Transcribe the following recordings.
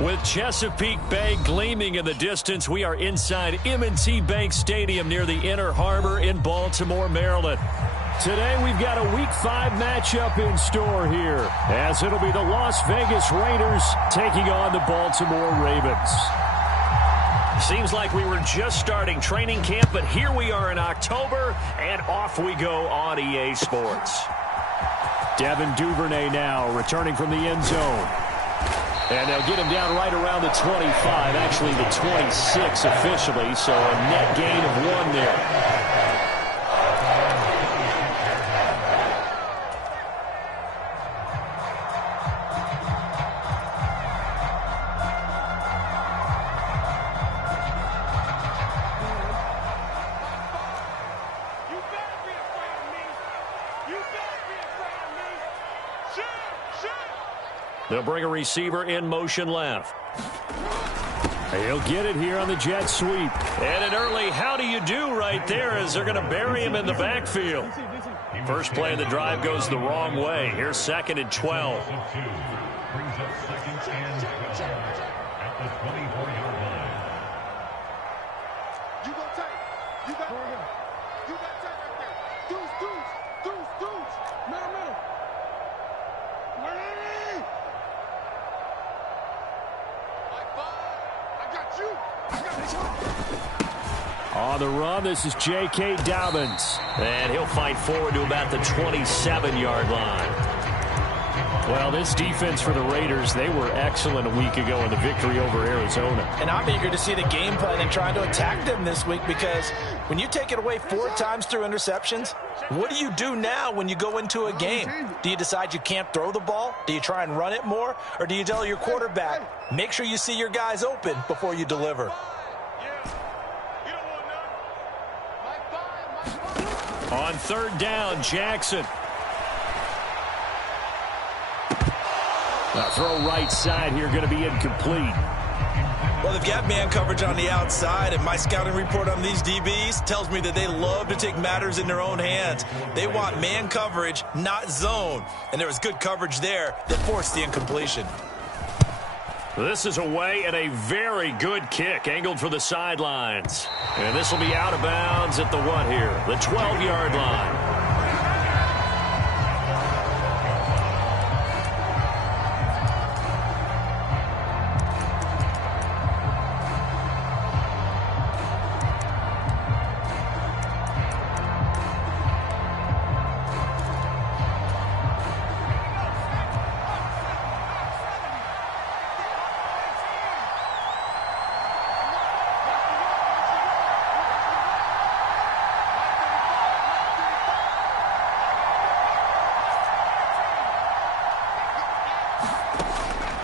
With Chesapeake Bay gleaming in the distance, we are inside M&T Bank Stadium near the Inner Harbor in Baltimore, Maryland. Today we've got a Week 5 matchup in store here, as it'll be the Las Vegas Raiders taking on the Baltimore Ravens. Seems like we were just starting training camp, but here we are in October, and off we go on EA Sports. Devin Duvernay now returning from the end zone. And they'll get him down right around the 25, actually the 26 officially, so a net gain of 1 there. They'll bring a receiver in motion left. He'll get it here on the jet sweep. And an early how do you do right there as they're going to bury him in the backfield. First play of the drive goes the wrong way. Here's 2nd and 12. Brings up 2nd and 12 at the 24-yard line. You go tight. You got tight right there. Deuce. Man. On the run, this is J.K. Dobbins. And he'll fight forward to about the 27-yard line. Well, this defense for the Raiders, they were excellent a week ago in the victory over Arizona. And I'm eager to see the game plan and trying to attack them this week, because when you take it away 4 times through interceptions, what do you do now when you go into a game? Do you decide you can't throw the ball? Do you try and run it more? Or do you tell your quarterback, make sure you see your guys open before you deliver? On 3rd down, Jackson. Throw right side here, going to be incomplete. Well, they've got man coverage on the outside, and my scouting report on these DBs tells me that they love to take matters in their own hands. They want man coverage, not zone. And there was good coverage there that forced the incompletion. This is away and a very good kick, angled for the sidelines. And this will be out of bounds at the what here? The 12-yard line.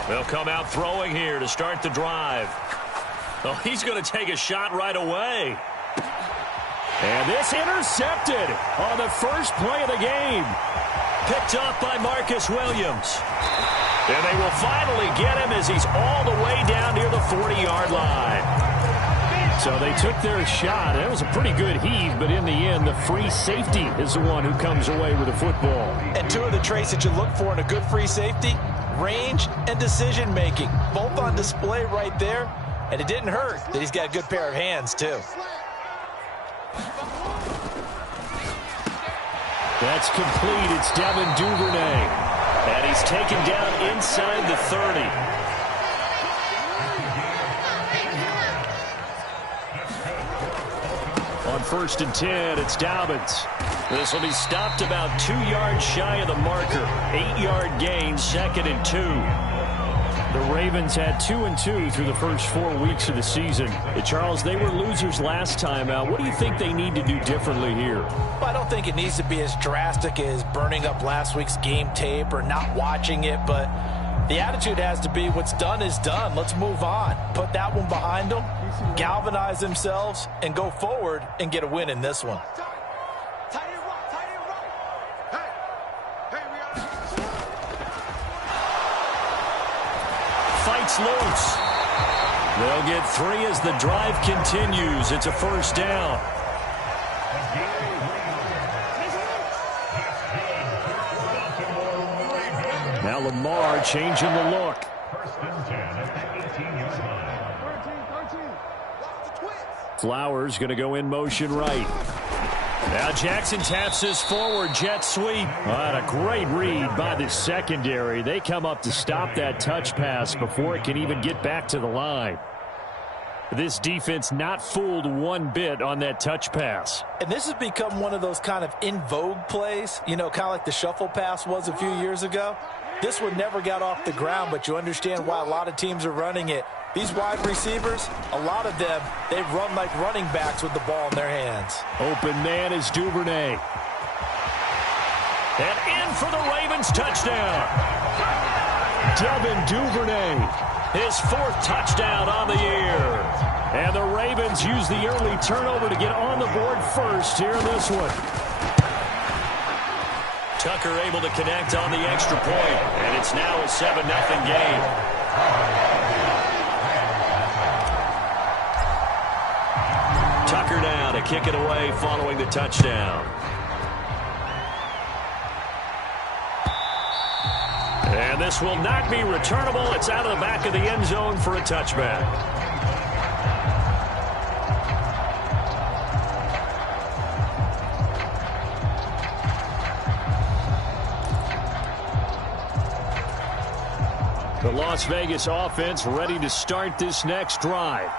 They'll come out throwing here to start the drive. Oh, he's going to take a shot right away. And this intercepted on the first play of the game. Picked up by Marcus Williams. And they will finally get him as he's all the way down near the 40-yard line. So they took their shot. That was a pretty good heave, but in the end, the free safety is the one who comes away with the football. And 2 of the traits that you look for in a good free safety, range and decision-making, both on display right there. And it didn't hurt that he's got a good pair of hands, too. That's complete. It's Devin Duvernay. And he's taken down inside the 30. On 1st and 10, it's Dobbins. This will be stopped about 2 yards shy of the marker. 8-yard gain, 2nd and 2. The Ravens had 2-2 through the first 4 weeks of the season. Charles, they were losers last time out. What do you think they need to do differently here? Well, I don't think it needs to be as drastic as burning up last week's game tape or not watching it, but the attitude has to be what's done is done. Let's move on. Put that one behind them, galvanize themselves, and go forward and get a win in this one. Fights loose. They'll get 3 as the drive continues. It's a 1st down. Now Lamar changing the look. First and 10 at the 18-yard line. 13. Watch the twins. Flowers going to go in motion right. Now Jackson taps this forward jet sweep. What a great read by the secondary. They come up to stop that touch pass before it can even get back to the line. This defense not fooled one bit on that touch pass. And this has become one of those kind of in vogue plays, you know, kind of like the shuffle pass was a few years ago. This one never got off the ground, but you understand why a lot of teams are running it. These wide receivers, a lot of them, they run like running backs with the ball in their hands. Open man is Duvernay. And in for the Ravens touchdown. Devin Duvernay. His fourth touchdown on the year. And the Ravens use the early turnover to get on the board first here in this one. Tucker able to connect on the extra point. And it's now a 7-0 game. Tucker now to kick it away following the touchdown. And this will not be returnable. It's out of the back of the end zone for a touchback. The Las Vegas offense ready to start this next drive.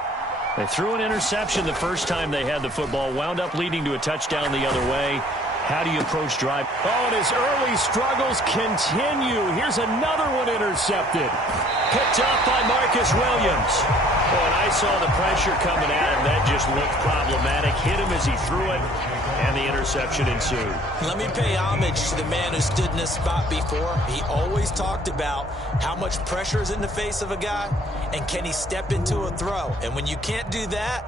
They threw an interception the first time they had the football, wound up leading to a touchdown the other way. How do you approach drive? Oh, and his early struggles continue. Here's another one intercepted. Picked up by Marcus Williams. Oh, and I saw the pressure coming at him. That just looked problematic. Hit him as he threw it, and the interception ensued. Let me pay homage to the man who stood in this spot before. He always talked about how much pressure is in the face of a guy, and can he step into a throw. And when you can't do that,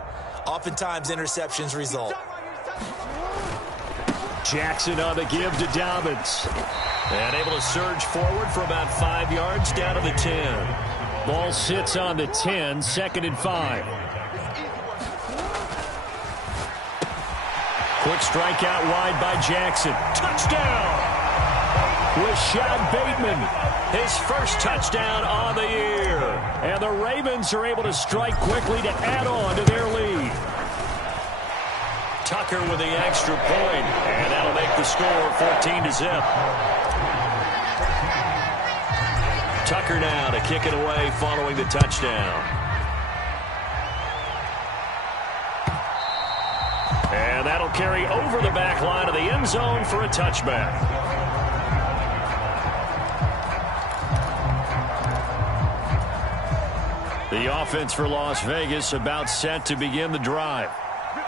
oftentimes interceptions result. Jackson on the give to Dobbins. And able to surge forward for about 5 yards down to the 10. Ball sits on the 10, 2nd and 5. Quick strike out wide by Jackson. Touchdown! Rashad Bateman, his first touchdown on the year. And the Ravens are able to strike quickly to add on to their lead. Tucker with the extra point, and that'll make the score 14-0. Tucker now to kick it away following the touchdown. And that'll carry over the back line of the end zone for a touchback. The offense for Las Vegas about set to begin the drive.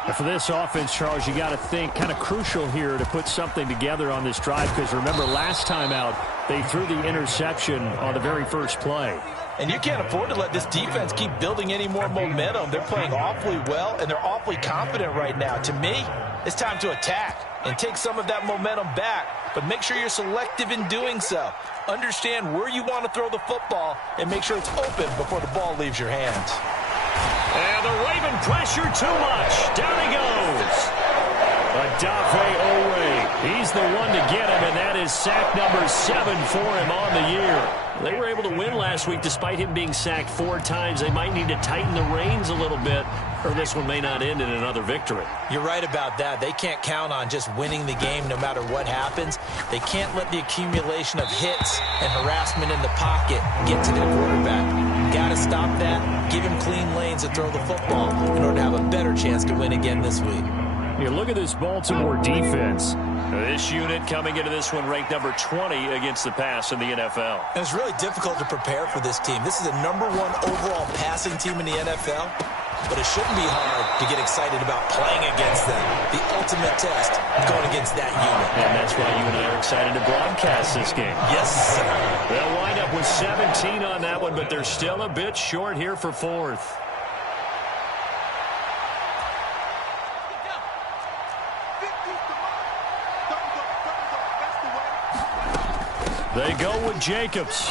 And for this offense, Charles, you got to think kind of crucial here to put something together on this drive, because remember last time out they threw the interception on the very first play. And you can't afford to let this defense keep building any more momentum. They're playing awfully well, and they're awfully confident right now. To me, it's time to attack and take some of that momentum back, but make sure you're selective in doing so. Understand where you want to throw the football and make sure it's open before the ball leaves your hands. And the Raven pressure too much. Down he goes. Adafe Owe. He's the one to get him, and that is sack number 7 for him on the year. They were able to win last week despite him being sacked 4 times. They might need to tighten the reins a little bit, or this one may not end in another victory. You're right about that. They can't count on just winning the game no matter what happens. They can't let the accumulation of hits and harassment in the pocket get to their quarterback. Got to stop that. Give him clean lanes to throw the football in order to have a better chance to win again this week. You look at this Baltimore defense. This unit coming into this one ranked number 20 against the pass in the NFL. And it's really difficult to prepare for this team. This is the #1 overall passing team in the NFL. But it shouldn't be hard to get excited about playing against them. The ultimate test going against that unit. And that's why you and I are excited to broadcast this game. Yes, sir. They'll wind up with 17 on that one, but they're still a bit short here for 4th. They go with Jacobs.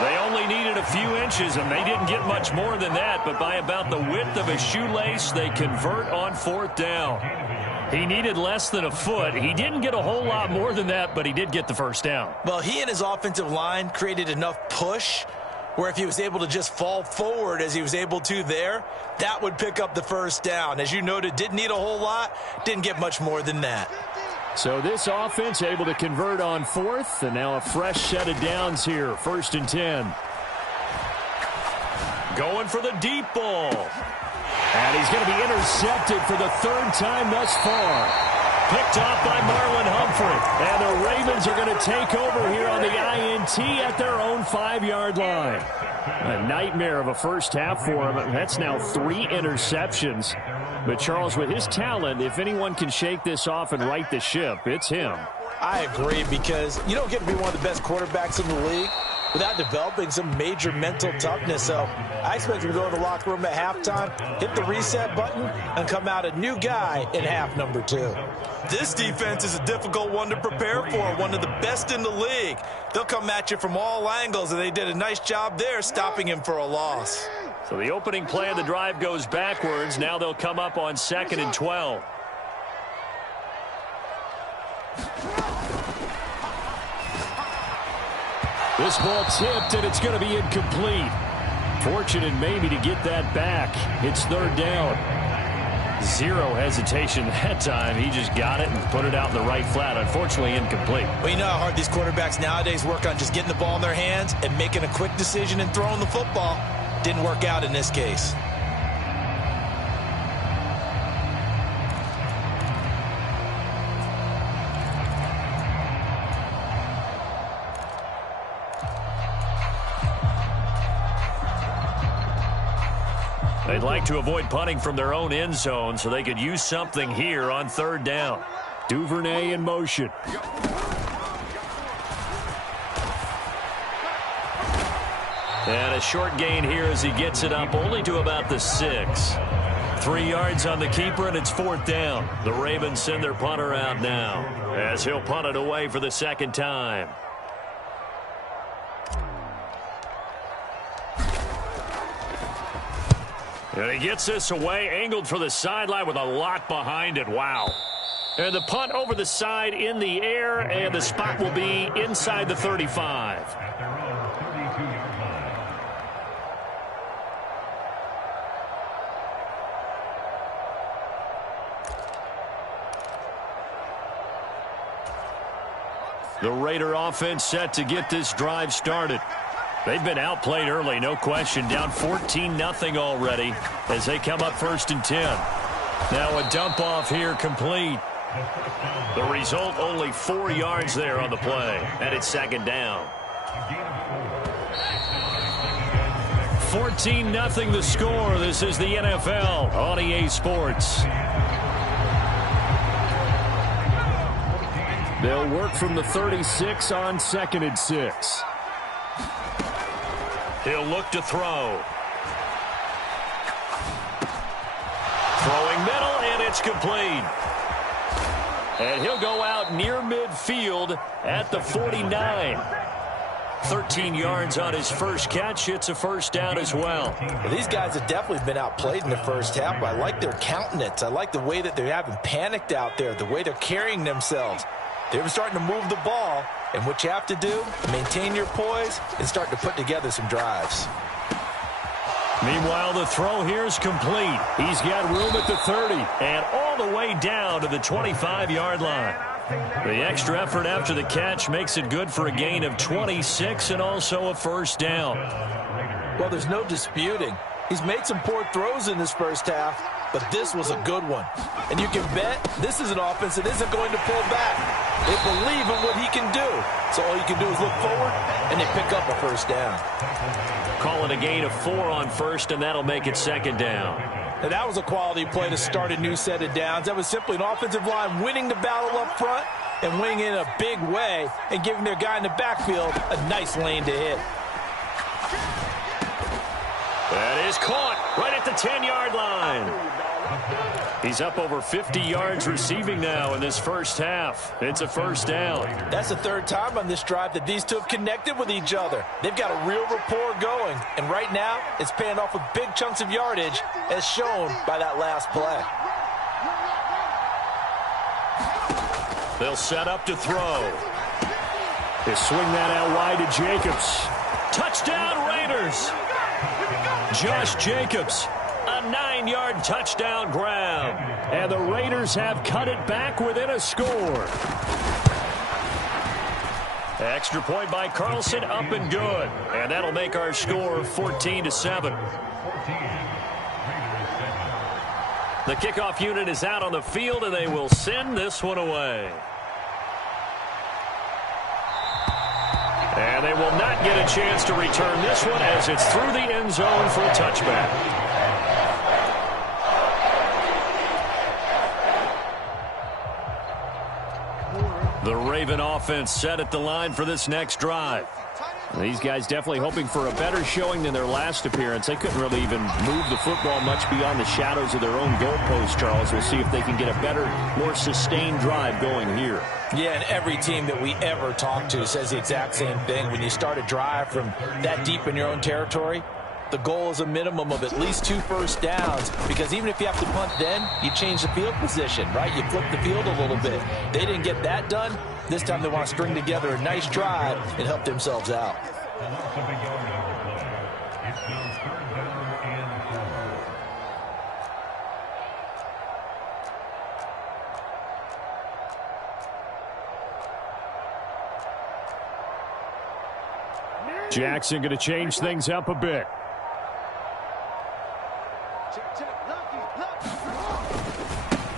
They only needed a few inches, and they didn't get much more than that, but by about the width of a shoelace, they convert on 4th down. He needed less than a foot. He didn't get a whole lot more than that, but he did get the first down. Well, he and his offensive line created enough push where if he was able to just fall forward as he was able to there, that would pick up the first down. As you noted, didn't need a whole lot, didn't get much more than that. So this offense able to convert on fourth, and now a fresh set of downs here, 1st and 10. Going for the deep ball. And he's going to be intercepted for the 3rd time thus far. Picked off by Marlon Humphrey. And the Ravens are going to take over here on the INT at their own 5-yard line. A nightmare of a first half for him. That's now 3 interceptions. But Charles, with his talent, if anyone can shake this off and right the ship, it's him. I agree, because you don't get to be one of the best quarterbacks in the league without developing some major mental toughness. So I expect him to go in the locker room at halftime, hit the reset button, and come out a new guy in half number 2. This defense is a difficult one to prepare for, one of the best in the league. They'll come at you from all angles, and they did a nice job there stopping him for a loss. So the opening play of the drive goes backwards. Now they'll come up on 2nd and 12. This ball tipped, and it's going to be incomplete. Fortunate maybe to get that back. It's 3rd down. 0 hesitation that time. He just got it and put it out in the right flat. Unfortunately, incomplete. Well, you know how hard these quarterbacks nowadays work on just getting the ball in their hands and making a quick decision and throwing the football. Didn't work out in this case. They'd like to avoid punting from their own end zone so they could use something here on 3rd down. Duvernay in motion. And a short gain here as he gets it up only to about the 6. 3 yards on the keeper, and it's 4th down. The Ravens send their punter out now as he'll punt it away for the 2nd time. And he gets this away, angled for the sideline with a lot behind it. Wow. And the punt over the side in the air, and the spot will be inside the 35. At their own 32-yard line. The Raider offense set to get this drive started. They've been outplayed early, no question. Down 14-0 already as they come up 1st and 10. Now a dump off here complete. The result, only 4 yards there on the play. And it's 2nd down. 14-0 the score. This is the NFL on EA Sports. They'll work from the 36 on 2nd and 6. He'll look to throw. Throwing middle, and it's complete. And he'll go out near midfield at the 49. 13 yards on his first catch. It's a 1st down as well. Well, these guys have definitely been outplayed in the first half, but I like their countenance. I like the way that they haven't panicked out there, the way they're carrying themselves. They're starting to move the ball, and what you have to do, maintain your poise and start to put together some drives. Meanwhile, the throw here is complete. He's got room at the 30 and all the way down to the 25-yard line. The extra effort after the catch makes it good for a gain of 26 and also a 1st down. Well, there's no disputing. He's made some poor throws in this first half, but this was a good one. And you can bet this is an offense that isn't going to pull back. They believe in what he can do. So all you can do is look forward, and they pick up a 1st down. Call it a gain of 4 on 1st, and that'll make it 2nd down. Now, that was a quality play to start a new set of downs. That was simply an offensive line winning the battle up front and winning in a big way and giving their guy in the backfield a nice lane to hit. That is caught right at the 10-yard line. He's up over 50 yards receiving now in this first half. It's a 1st down. That's the 3rd time on this drive that these two have connected with each other. They've got a real rapport going, and right now it's paying off with big chunks of yardage as shown by that last play. They'll set up to throw. They swing that out wide to Jacobs. Touchdown, Raiders. Josh Jacobs, a 9-yard touchdown grab. And the Raiders have cut it back within a score. Extra point by Carlson, up and good. And that'll make our score 14-7. The kickoff unit is out on the field, and they will send this one away. And they will not get a chance to return this one as it's through the end zone for a touchback. The Raven offense set at the line for this next drive. These guys definitely hoping for a better showing than their last appearance. They couldn't really even move the football much beyond the shadows of their own goalpost, Charles. We'll see if they can get a better, more sustained drive going here. Yeah, and every team that we ever talk to says the exact same thing. When you start a drive from that deep in your own territory, the goal is a minimum of at least 2 first downs, because even if you have to punt then, you change the field position, right? You flip the field a little bit. They didn't get that done. This time they want to string together a nice drive and help themselves out. Jackson going to change things up a bit.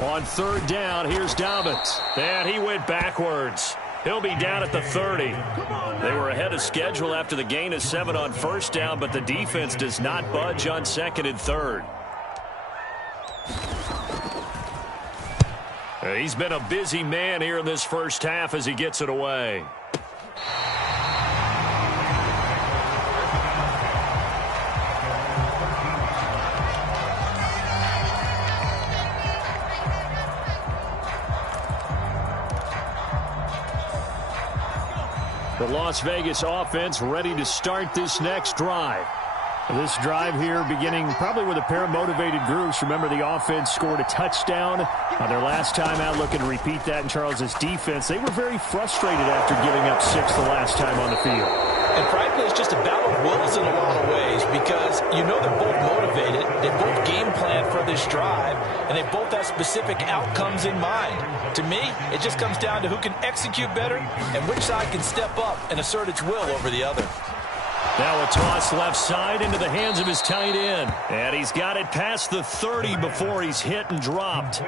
On third down, here's Dobbins. And he went backwards. He'll be down at the 30. They were ahead of schedule after the gain of 7 on first down, but the defense does not budge on second and third. He's been a busy man here in this first half as he gets it away. The Las Vegas offense ready to start this next drive. This drive here beginning probably with a pair of motivated groups. Remember, the offense scored a touchdown on their last time out, looking to repeat that in Charles's defense. They were very frustrated after giving up 6 the last time on the field. And frankly, it's just a battle of wills in a lot of ways, because you know they're both motivated, they both game plan for this drive, and they both have specific outcomes in mind. To me, it just comes down to who can execute better and which side can step up and assert its will over the other. Now a toss left side into the hands of his tight end. And he's got it past the 30 before he's hit and dropped.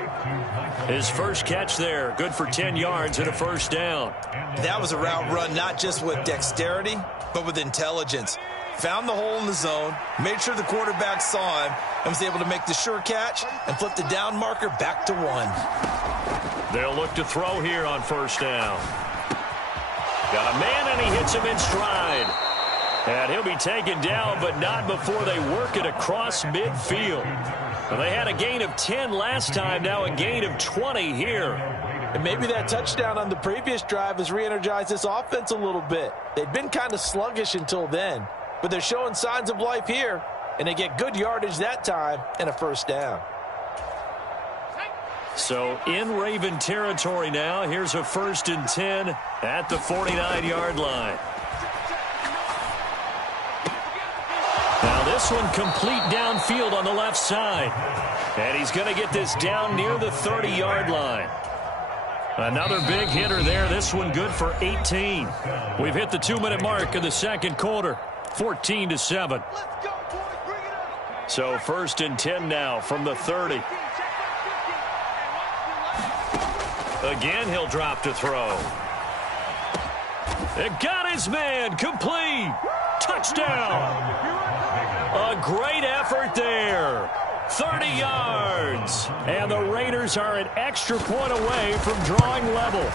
His first catch there, good for 10 yards and a first down. That was a route run not just with dexterity, but with intelligence. Found the hole in the zone, made sure the quarterback saw him, and was able to make the sure catch and flip the down marker back to 1. They'll look to throw here on first down. Got a man, and he hits him in stride. And he'll be taken down, but not before they work it across midfield. Well, they had a gain of 10 last time, now a gain of 20 here. And maybe that touchdown on the previous drive has re-energized this offense a little bit. They'd been kind of sluggish until then, but they're showing signs of life here, and they get good yardage that time and a first down. So in Raven territory now, here's a 1st and 10 at the 49-yard line. Now this one complete downfield on the left side. And he's going to get this down near the 30-yard line. Another big hitter there. This one good for 18. We've hit the 2-minute mark of the second quarter. 14-7. So 1st and 10 now from the 30. Again, he'll drop to throw. It got his man. Complete. Touchdown. A great effort there. 30 yards. And the Raiders are an extra point away from drawing level.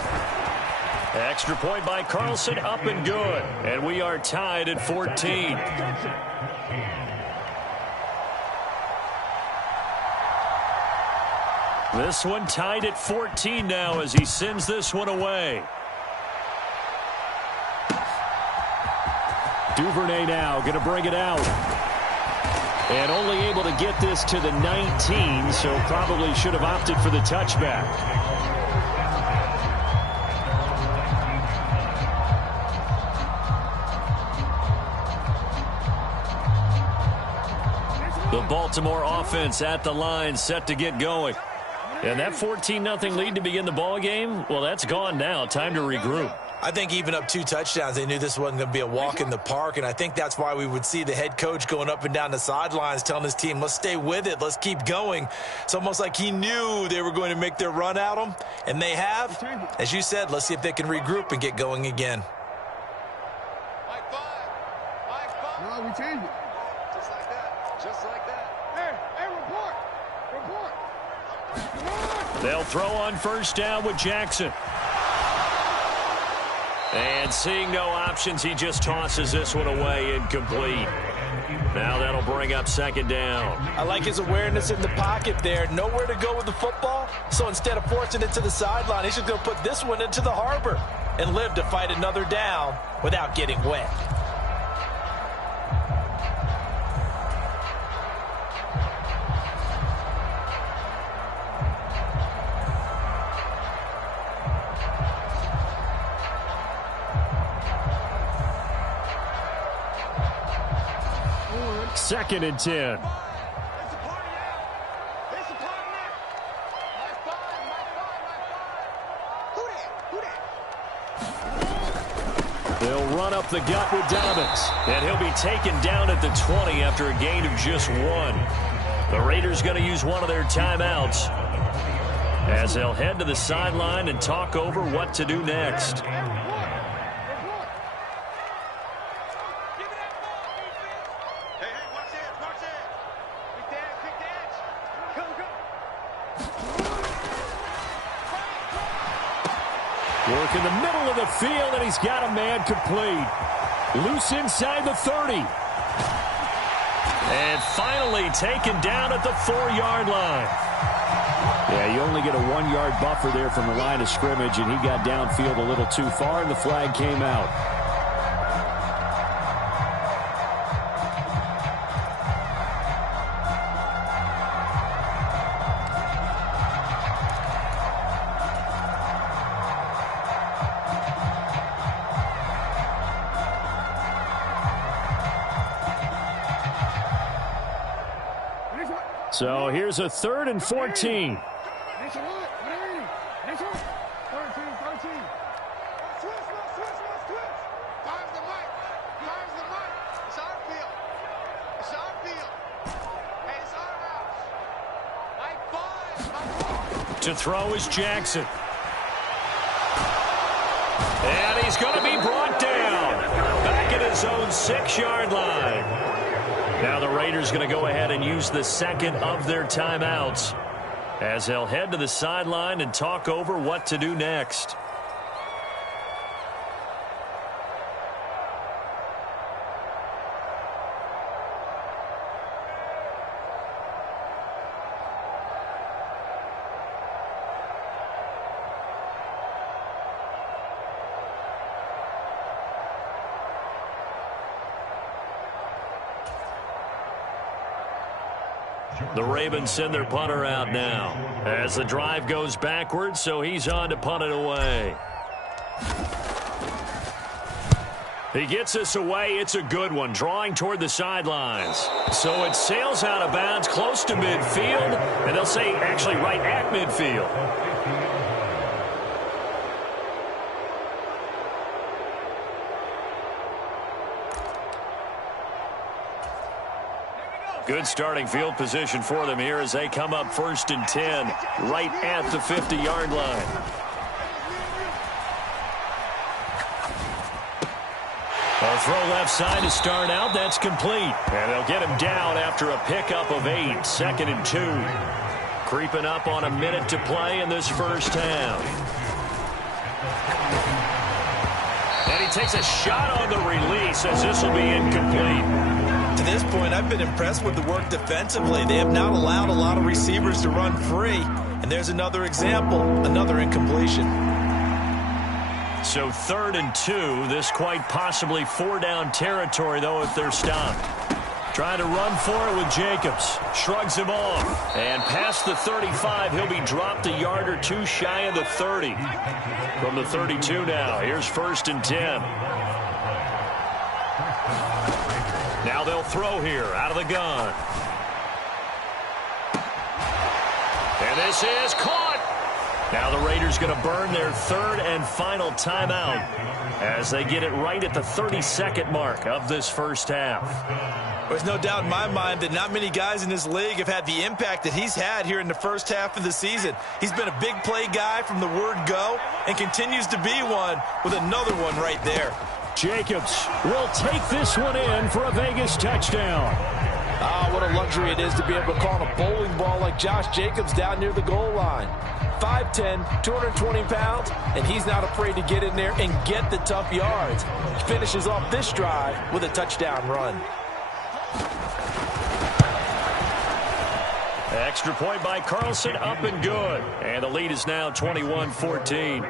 Extra point by Carlson, up and good. And we are tied at 14. This one tied at 14 now as he sends this one away. Duvernay now going to bring it out. And only able to get this to the 19, so probably should have opted for the touchback. Baltimore offense at the line, set to get going. And that 14-0 lead to begin the ball game, well, that's gone now. Time to regroup. I think even up 2 touchdowns, they knew this wasn't going to be a walk in the park, and I think that's why we would see the head coach going up and down the sidelines telling his team, let's stay with it, let's keep going. It's almost like he knew they were going to make their run at him, and they have. As you said, let's see if they can regroup and get going again. No, we changed it. Just like that. Just like that. Hey, report. They'll throw on first down with Jackson. And seeing no options, he just tosses this one away, incomplete. Now that'll bring up second down. I like his awareness in the pocket there. Nowhere to go with the football. So instead of forcing it to the sideline, he's just going to put this one into the harbor and live to fight another down without getting wet. Second and 10. They'll run up the gut with Dobbins. And he'll be taken down at the 20 after a gain of just 1. The Raiders going to use one of their timeouts as they'll head to the sideline and talk over what to do next. Work in the middle of the field, and he's got a man complete. Loose inside the 30. And finally taken down at the 4-yard line. Yeah, you only get a 1-yard buffer there from the line of scrimmage, and he got downfield a little too far, and the flag came out. So here's a 3rd and 14. To throw is Jackson. And he's going to be brought down. Back at his own 6-yard line. Now the Raiders going to go ahead and use the second of their timeouts as they'll head to the sideline and talk over what to do next. The Ravens send their punter out now as the drive goes backwards, so he's on to punt it away. He gets this away. It's a good one, drawing toward the sidelines. So it sails out of bounds close to midfield, and they'll say actually right at midfield. Good starting field position for them here as they come up 1st and 10 right at the 50-yard line. They'll throw left side to start out. That's complete. And they'll get him down after a pickup of 8. 2nd and 2. Creeping up on a minute to play in this first half. And he takes a shot on the release as this will be incomplete. To this point, I've been impressed with the work defensively. They have not allowed a lot of receivers to run free. And there's another example, another incompletion. So 3rd and 2. This quite possibly 4-down territory, though, if they're stopped. Trying to run for it with Jacobs. Shrugs him off. And past the 35, he'll be dropped a yard or 2 shy of the 30. From the 32 now, here's 1st and 10. Now they'll throw here out of the gun. And this is caught. Now the Raiders going to burn their third and final timeout as they get it right at the 32nd mark of this first half. There's no doubt in my mind that not many guys in this league have had the impact that he's had here in the first half of the season. He's been a big play guy from the word go and continues to be one with another one right there. Jacobs will take this one in for a Vegas touchdown. Ah, what a luxury it is to be able to call a bowling ball like Josh Jacobs down near the goal line. 5'10", 220 pounds, and he's not afraid to get in there and get the tough yards. He finishes off this drive with a touchdown run. Extra point by Carlson, up and good. And the lead is now 21-14.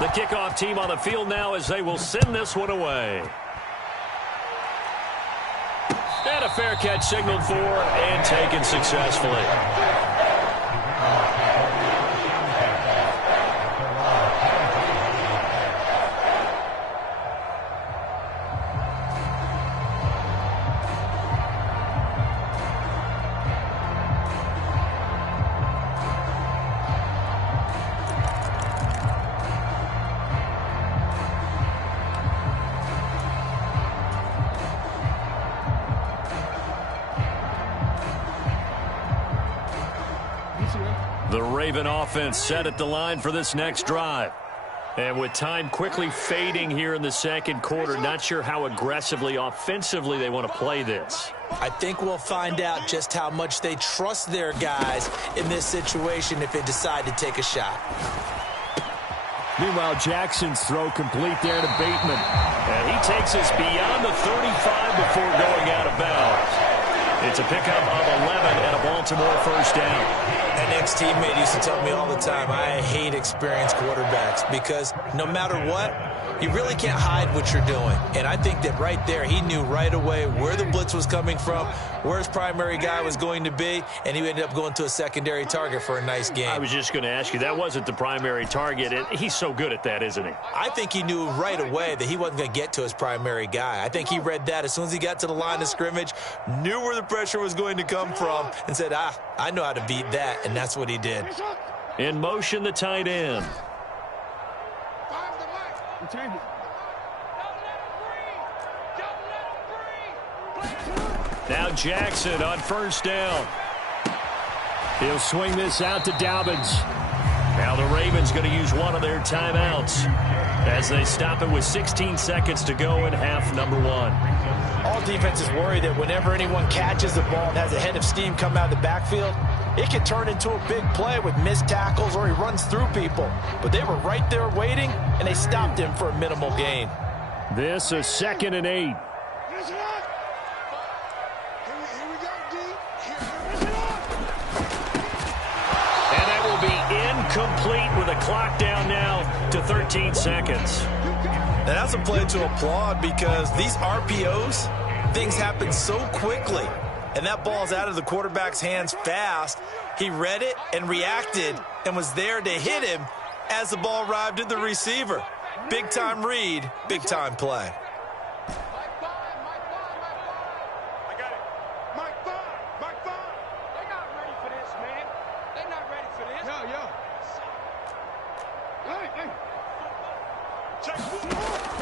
The kickoff team on the field now as they will send this one away. And a fair catch signaled for and taken successfully. The Raven offense set at the line for this next drive. And with time quickly fading here in the second quarter, not sure how aggressively, offensively they want to play this. I think we'll find out just how much they trust their guys in this situation if they decide to take a shot. Meanwhile, Jackson's throw complete there to Bateman. And he takes us beyond the 35 before going out of bounds. It's a pickup of 11 and a Baltimore first down. An ex-teammate used to tell me all the time, I hate experienced quarterbacks because no matter what, you really can't hide what you're doing. And I think that right there, he knew right away where the blitz was coming from, where his primary guy was going to be, and he ended up going to a secondary target for a nice game. I was just going to ask you, that wasn't the primary target. He's so good at that, isn't he? I think he knew right away that he wasn't going to get to his primary guy. I think he read that as soon as he got to the line of scrimmage, knew where the pressure was going to come from, and said, I know how to beat that, and that's what he did. In motion, the tight end. Now Jackson on first down. He'll swing this out to Dobbins. Now the Ravens going to use one of their timeouts as they stop it with 16 seconds to go in half number one. All defenses worry that whenever anyone catches the ball and has a head of steam come out of the backfield, it can turn into a big play with missed tackles or he runs through people. But they were right there waiting, and they stopped him for a minimal gain. This is 2nd and 8. And that will be incomplete with a clock down now to 13 seconds. Now that's a play to applaud because these RPOs, things happen so quickly. And that ball's out of the quarterback's hands fast. He read it and reacted and was there to hit him as the ball arrived at the receiver. Big-time read, big-time play.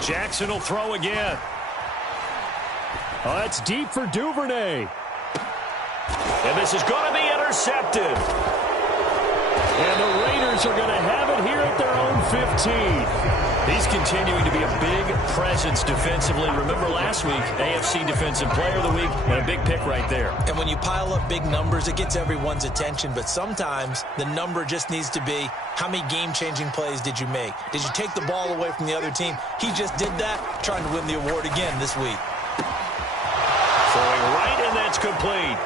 Jackson will throw again. Oh, it's deep for Duvernay. And this is going to be intercepted. And the Raiders are going to have it here at their own 15. He's continuing to be a big presence defensively. Remember last week, AFC Defensive Player of the Week, and a big pick right there. And when you pile up big numbers, it gets everyone's attention. But sometimes the number just needs to be, how many game-changing plays did you make? Did you take the ball away from the other team? He just did that, trying to win the award again this week. Throwing right, and that's complete.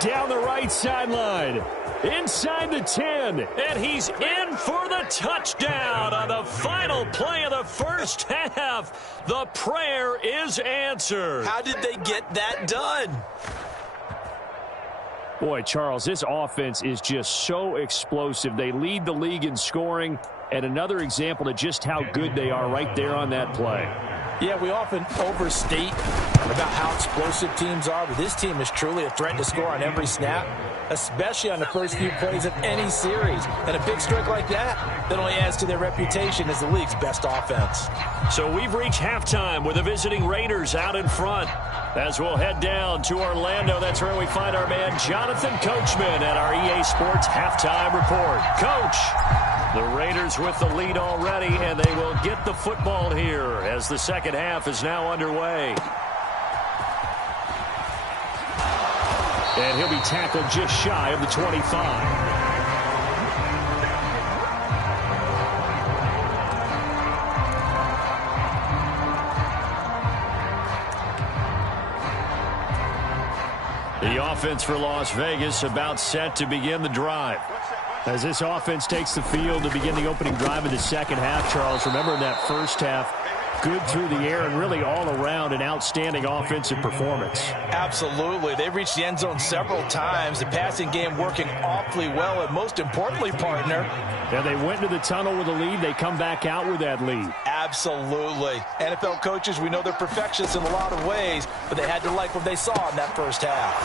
Down the right sideline. Inside the 10. And he's in for the touchdown on the final play of the first half. The prayer is answered. How did they get that done? Boy, Charles, this offense is just so explosive. They lead the league in scoring, and another example of just how good they are right there on that play. Yeah, we often overstate about how explosive teams are, but this team is truly a threat to score on every snap, especially on the first few plays of any series. And a big streak like that only adds to their reputation as the league's best offense. So we've reached halftime with the visiting Raiders out in front. As we'll head down to Orlando, that's where we find our man Jonathan Coachman at our EA Sports Halftime Report. Coach, the Raiders with the lead already, and they will get the football here as the second half is now underway. And he'll be tackled just shy of the 25. The offense for Las Vegas about set to begin the drive. As this offense takes the field to begin the opening drive of the second half, Charles, remember in that first half, good through the air and really all around an outstanding offensive performance. Absolutely. They reached the end zone several times. The passing game working awfully well, and most importantly, partner. Yeah, they went into the tunnel with a lead. They come back out with that lead. Absolutely. NFL coaches, we know they're perfectionists in a lot of ways, but they had to like what they saw in that first half.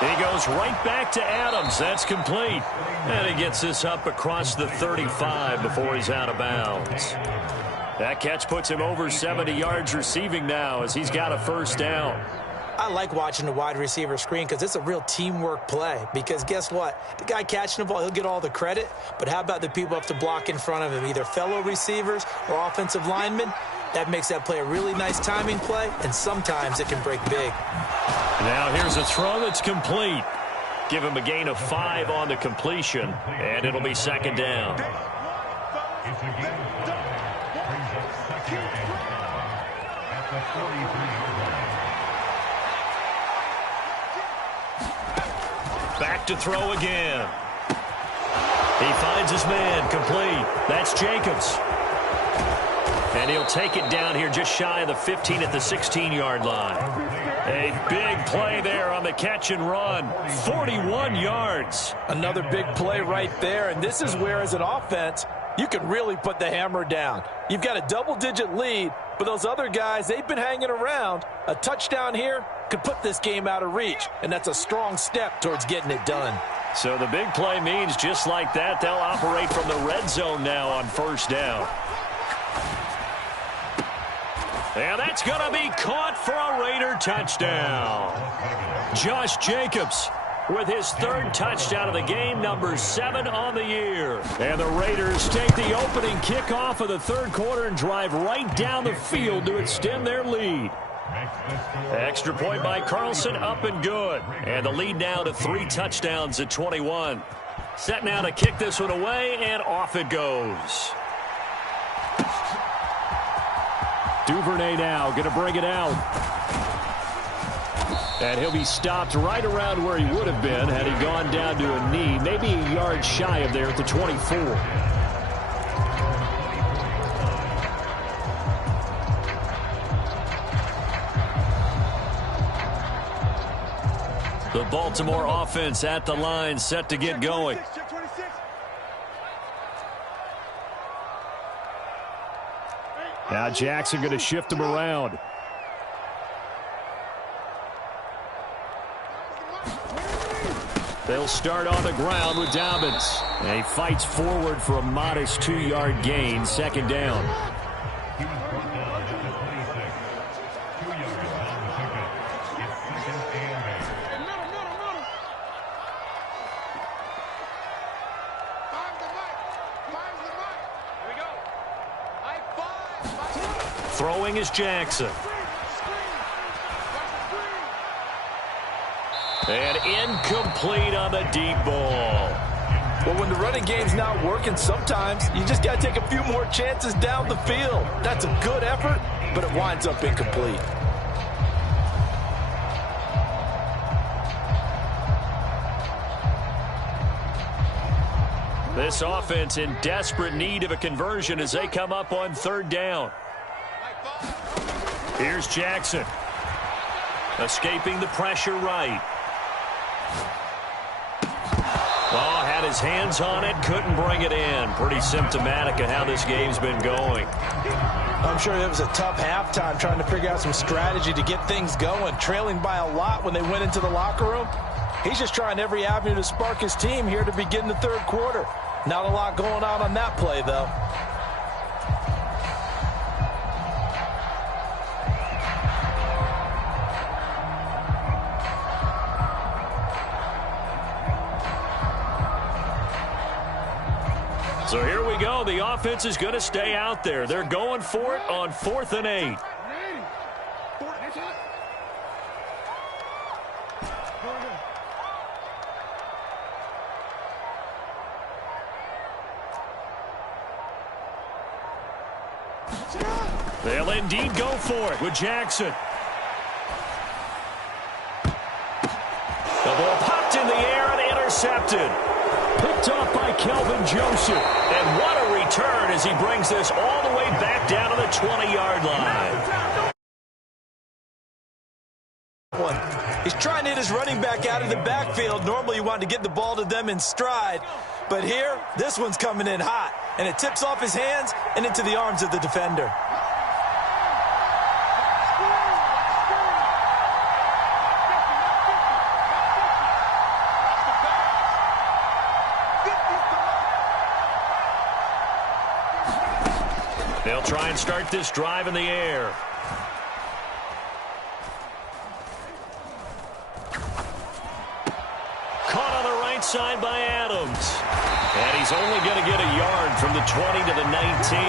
He goes right back to Adams. That's complete. And he gets this up across the 35 before he's out of bounds. That catch puts him over 70 yards receiving now as he's got a first down. I like watching the wide receiver screen because it's a real teamwork play. Because guess what? The guy catching the ball, he'll get all the credit. But how about the people up to block in front of him, either fellow receivers or offensive linemen? That makes that play a really nice timing play, and sometimes it can break big. Now here's a throw that's complete. Give him a gain of 5 on the completion, and it'll be second down. It's a game of 5. Brings up second and 5 at the 43-yard line. Back to throw again. He finds his man, complete. That's Jacobs. And he'll take it down here just shy of the 15 at the 16-yard line. A big play there on the catch and run. 41 yards. Another big play right there, and this is where, as an offense, you can really put the hammer down. You've got a double-digit lead, but those other guys, they've been hanging around. A touchdown here could put this game out of reach, and that's a strong step towards getting it done. So the big play means just like that, they'll operate from the red zone now on first down. And that's going to be caught for a Raider touchdown. Josh Jacobs with his third touchdown of the game, number 7 on the year. And the Raiders take the opening kickoff of the third quarter and drive right down the field to extend their lead. Extra point by Carlson, up and good. And the lead now to 3 touchdowns at 21. Set now to kick this one away, and off it goes. Duvernay now going to bring it out. And he'll be stopped right around where he would have been had he gone down to a knee, maybe a yard shy of there at the 24. The Baltimore offense at the line, set to get going. Now Jackson going to shift him around. They'll start on the ground with Dobbins. And he fights forward for a modest 2-yard gain, second down. He was brought down at the 26. 2 yards on the pickup. It's second and 8. Here we go. High 5. Throwing is Jackson. And incomplete on the deep ball. Well, when the running game's not working, sometimes you just got to take a few more chances down the field. That's a good effort, but it winds up incomplete. This offense in desperate need of a conversion as they come up on third down. Here's Jackson. Escaping the pressure right. Oh, had got his hands on it, couldn't bring it in. Pretty symptomatic of how this game's been going. I'm sure it was a tough halftime trying to figure out some strategy to get things going. Trailing by a lot when they went into the locker room. He's just trying every avenue to spark his team here to begin the third quarter. Not a lot going on that play, though. So here we go. The offense is going to stay out there. They're going for it on 4th and 8. They'll indeed go for it with Jackson. The ball popped in the air and intercepted. Picked off by Kelvin Joseph. And what a return as he brings this all the way back down to the 20-yard line. He's trying to hit his running back out of the backfield. Normally you want to get the ball to them in stride. But here, this one's coming in hot. And it tips off his hands and into the arms of the defender. They'll try and start this drive in the air. Caught on the right side by Adams. And he's only going to get a yard from the 20 to the 19.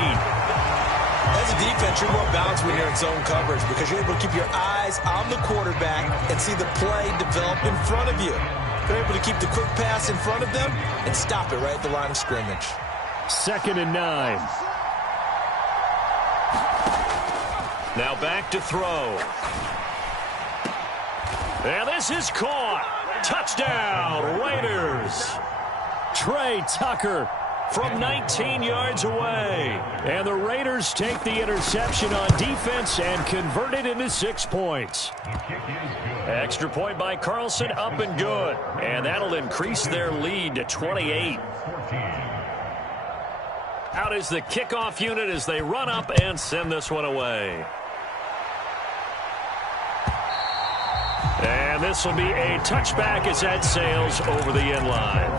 As a defense, you're more balanced when you're in zone coverage because you're able to keep your eyes on the quarterback and see the play develop in front of you. You're able to keep the quick pass in front of them and stop it right at the line of scrimmage. 2nd and 9. Now back to throw. And this is caught. Touchdown, Raiders. Trey Tucker from 19 yards away. And the Raiders take the interception on defense and convert it into 6 points. Extra point by Carlson, up and good. And that'll increase their lead to 28. Out is the kickoff unit as they run up and send this one away. And this will be a touchback as that sails over the end line.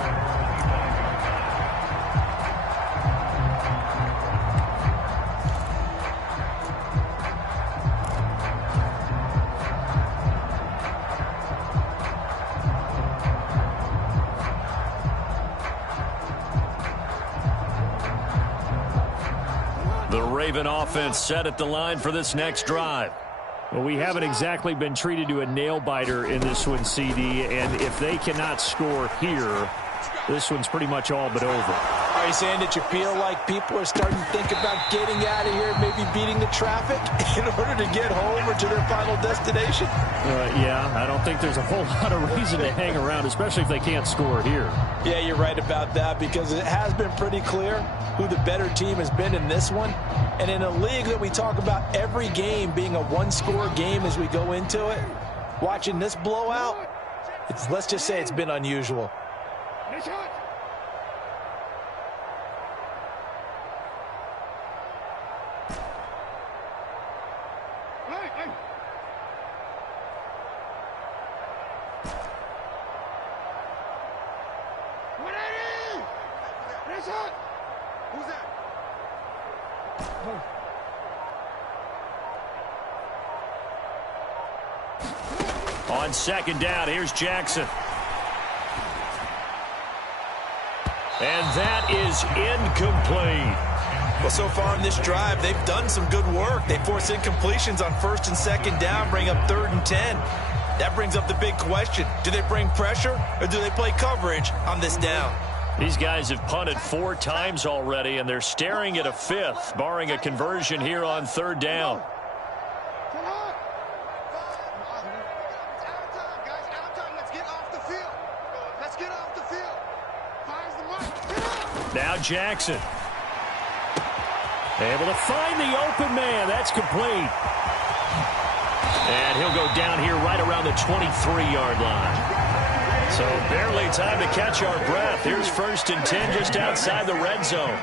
The Raven offense set at the line for this next drive. Well, we haven't exactly been treated to a nail-biter in this one, CD, and if they cannot score here, this one's pretty much all but over. Are you saying that you feel like people are starting to think about getting out of here, maybe beating the traffic in order to get home or to their final destination? Yeah, I don't think there's a whole lot of reason to hang around, especially if they can't score here. Yeah, you're right about that because it has been pretty clear who the better team has been in this one. And in a league that we talk about every game being a one-score game as we go into it, watching this blowout, let's just say it's been unusual. Who's that? On 2nd down, here's Jackson. And that is incomplete. Well, so far in this drive, they've done some good work. They force incompletions on 1st and 2nd down, bring up 3rd and 10. That brings up the big question. Do they bring pressure or do they play coverage on this down? These guys have punted 4 times already, and they're staring at a 5th, barring a conversion here on 3rd down. Now Jackson. Able to find the open man. That's complete. And he'll go down here right around the 23-yard line. So barely time to catch our breath. Here's 1st and 10 just outside the red zone.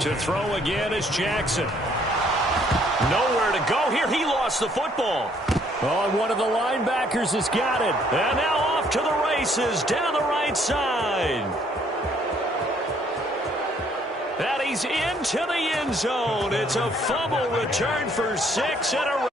To throw again is Jackson. Nowhere to go here. He lost the football. Oh, and one of the linebackers has got it. And now off to the races down the right side. And he's into the end zone. It's a fumble return for 6 and a